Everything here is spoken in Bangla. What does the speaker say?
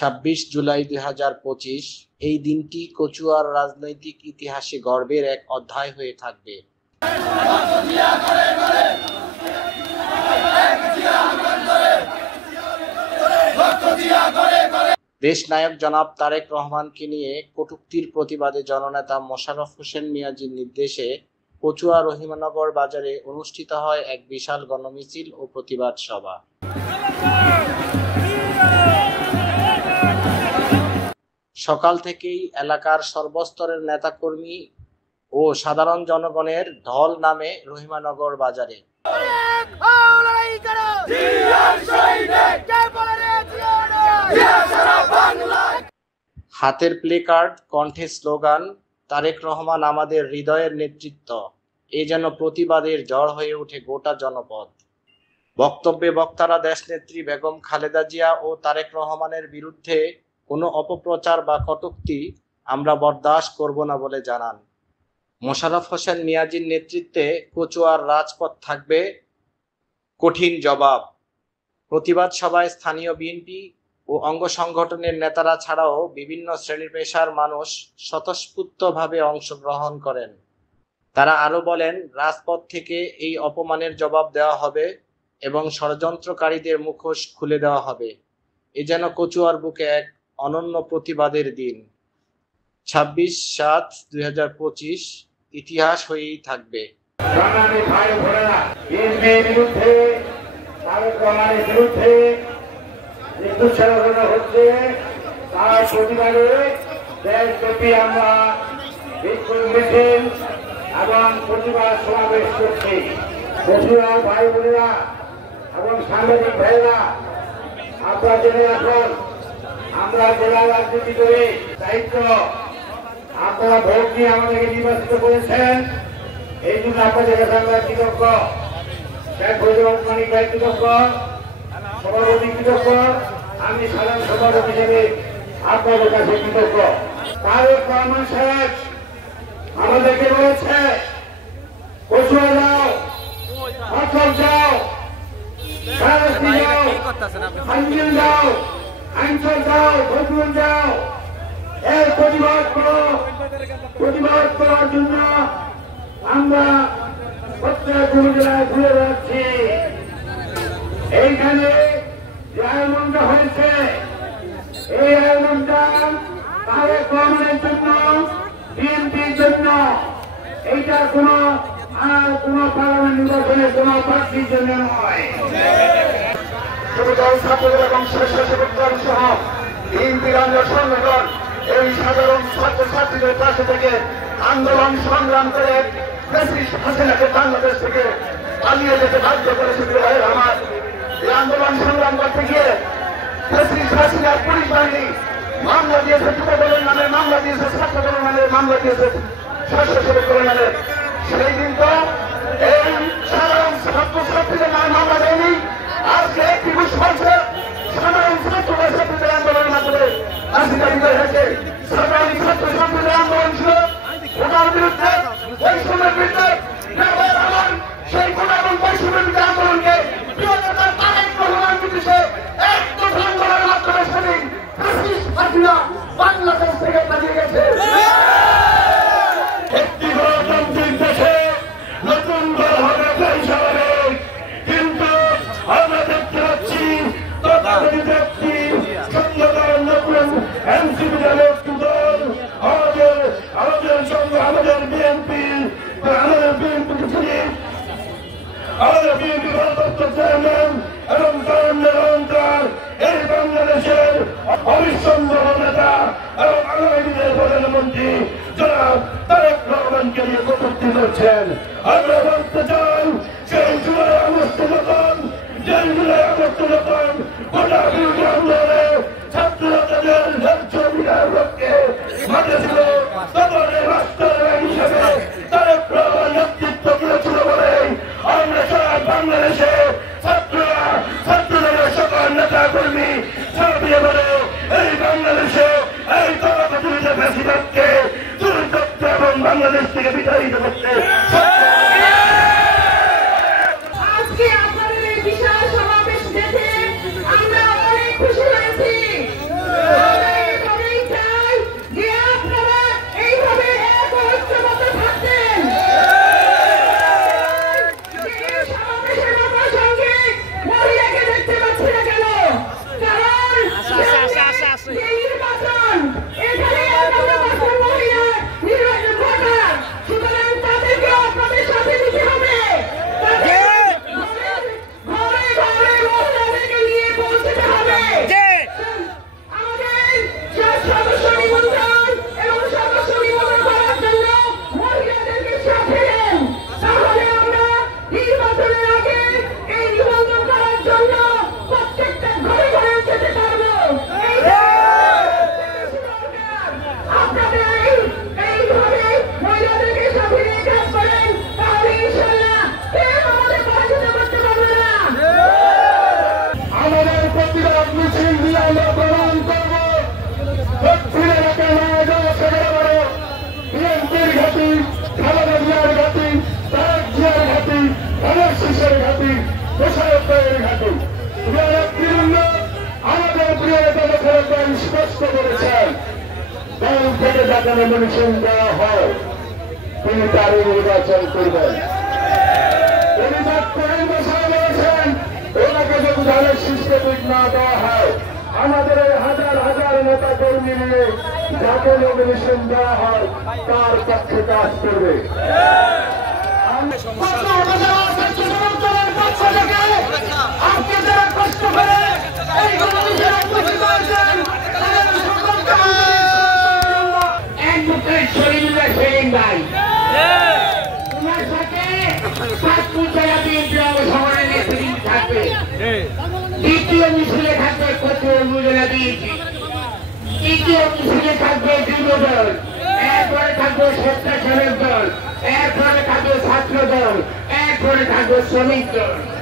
২৬ জুলাই ২০২৫ এই দিনটি কচুয়ার রাজনৈতিক ইতিহাসে গর্বের এক অধ্যায় হয়ে থাকবে। দেশনায়ক জনাব তারেক রহমানকে নিয়ে কটূক্তির প্রতিবাদে জননেতা মোশাররফ হোসেন মিয়াজির নির্দেশে কচুয়া রহিমানগর বাজারে অনুষ্ঠিত হয় এক বিশাল গণমিছিল ও প্রতিবাদ সভা। সকাল থেকেই এলাকার সর্বস্তরের নেতাকর্মী ও সাধারণ জনগণের ঢল নামে রহিমানগর বাজারে। হাতের প্লেকার্ড, কণ্ঠে স্লোগান, তারেক রহমান আমাদের হৃদয়ের নেতৃত্ব, এ যেন প্রতিবাদের ঝড় হয়ে ওঠে গোটা জনপদ। বক্তব্যে বক্তারা দেশনেত্রী বেগম খালেদা জিয়া ও তারেক রহমানের বিরুদ্ধে কোনো অপপ্রচার বা কটূক্তি আমরা বরদাস্ত করব না বলে জানান। মোশাররফ হোসেন মিয়াজির নেতৃত্বে কচুয়ার রাজপথ থাকবে কঠিন জবাব। প্রতিবাদ সভায় স্থানীয় বিএনপি ও অঙ্গ সংগঠনের নেতারা ছাড়াও বিভিন্ন শ্রেণী পেশার মানুষ স্বতঃস্ফূর্তভাবে অংশগ্রহণ করেন। তারা আরো বলেন, রাজপথ থেকে এই অপমানের জবাব দেওয়া হবে এবং ষড়যন্ত্রকারীদের মুখোশ খুলে দেওয়া হবে। এ যেন কচুয়ার বুকে এক অনন্য প্রতিবাদের দিন। ২৬/৭/২০২৫ ইতিহাস হয়েই থাকবে। তার প্রতিবাদে দেশব্যাপী আমরা বিক্ষোভ মিছিল এবং প্রতিবাদ সমাবেশ করছি। কচুয়ার ভাই বোনেরা এবং সাংবাদিক ভাইরা, আপনারা জেনে রাখুন, আমরা জেলা রাজনীতি করে দায়িত্ব, আপনারা ভোট দিয়ে আমাদেরকে নির্বাচিত করেছেন, এই জন্য আপনাদের কাছে আমরা কৃতজ্ঞ। শেখ ফজলুর রহমান ভাই কৃতজ্ঞ, সভাপতি কৃতজ্ঞ, আমি সাধারণ সম্পাদক হিসেবে আপনাদের কাছে কৃতজ্ঞ। তারেক রহমান সাহেব আমাদেরকে বলেছে, কচুয়া যাও, পাথর যাও, যাও, আঞ্জিল যাও, আইনসর যাও, ভোটগুন যাও, এর প্রতিবাদ করো। প্রতিবাদ করার জন্য আমরা প্রত্যেক জেলায় ঘুরে বেড়াচ্ছি। এইখানে যে আয়োজনটা হয়েছে, এই আয়োজনটা তারেক রহমানের জন্য, বিএনপির জন্য, এইটা কোনো পার্লামেন্ট নির্বাচনে কোনো প্রার্থীর জন্য নয়। যুবদল, ছাত্রদল এবং স্বেচ্ছাসেবক দল সহ বিএনপির অঙ্গ সংগঠন এই সাধারণ ছাত্রছাত্রীদের পাশে থেকে আন্দোলন সংগ্রাম করে ফ্যাসিস্ট হাসিনাকে বাংলাদেশ থেকে পালিয়ে যেতে বাধ্য করেছে। আমার এই আন্দোলন সংগ্রাম করতে গিয়ে ফ্যাসিস্ট হাসিনার পুলিশ বাহিনী মামলা দিয়েছে, যুবদলের নামে মামলা দিয়েছে, ছাত্রদলের নামে মামলা দিয়েছে, স্বেচ্ছাসেবক দলের নামে। সেই দিন তো এই সাধারণ ছাত্রছাত্রীদের নামে মামলা দেয়নি। আজকে ৩১ বছর সাধারণ ছাত্রছাত্রীদের আন্দোলনের মাধ্যমে হাসিনা বিজয় হয়েছে। সাধারণ ছাত্রছাত্রীদের আন্দোলন ছিল ওটার বিরুদ্ধে, বৈষম্যের বিরুদ্ধে। সেই কোন এবং বৈষম্যের বিরুদ্ধে আন্দোলনকে তারেক রহমান ব্রিটিশে এক দফা আন্দোলনের মাধ্যমে সেদিন হাসিনা বাংলাদেশ থেকে পালিয়ে গেছে। একটি গণতান্ত্রিক দেশে নতুন দল হবে স্বাভাবিক, কিন্তু আমরা দেখতে পাচ্ছি তথাকথিত একটি সংগঠন, নতুন এনসিপি দলের একটি দল, আমাদের সঙ্গে আমাদের বিএনপি গণতন্ত্র চেয়ারম্যান এবং তারুণ্যের অহংকার এই বাংলাদেশের অবিসম্ভব নেতা এবং আগামী দিনের প্রধানমন্ত্রী জনাব তারেক রহমানকে নিয়ে কটূক্তি করছেন। আমরা বলতে চাই, সেই জুলাই আগস্ট মতন, যে জুলাই আগস্ট মতন গোটা বিরোধী আন্দোলনে ছাত্ররা তাদের ন্যায্য অধিকার লক্ষ্যে মাঠে ছিল, তখন এই রাষ্ট্রের হিসেবে তারেক রহমান নেতৃত্ব দিয়েছিল বলে আমরা সারা বাংলাদেশে ছাত্রদলের সকল নেতা কর্মী ছাপিয়ে বলে এই বাংলাদেশে এই তথাকথিত ফ্যাসিবাদকে দূর করতে এবং বাংলাদেশ থেকে বিতাড়িত করতে। আজকে আপনাদের এই বিশাল সমাবেশ দেখে আমরা অনেক খুশি হয়েছি। করেছেন দল থেকে যাকে নমিনেশন দেওয়া হয় তিনি তারই নির্বাচন করবেন। তিনি বক্তব্যের বসায় বলেছেন ওনাকে যদি দলের সিস্টেমিক না দেওয়া হয় আমাদের এই হাজার হাজার নেতা কর্মী নিয়ে যাকে নমিনেশন দেওয়া হয় তার পক্ষে কাজ করবে। দ্বিতীয় মিছিলে থাকবে কচুর উপজেলা দিয়েছি, তৃতীয় মিছিলে থাকবে যুবদল, এরপরে থাকবে স্বেচ্ছাসেবক দল, এরপরে থাকবে ছাত্র দল, এরপরে থাকবে শ্রমিক দল।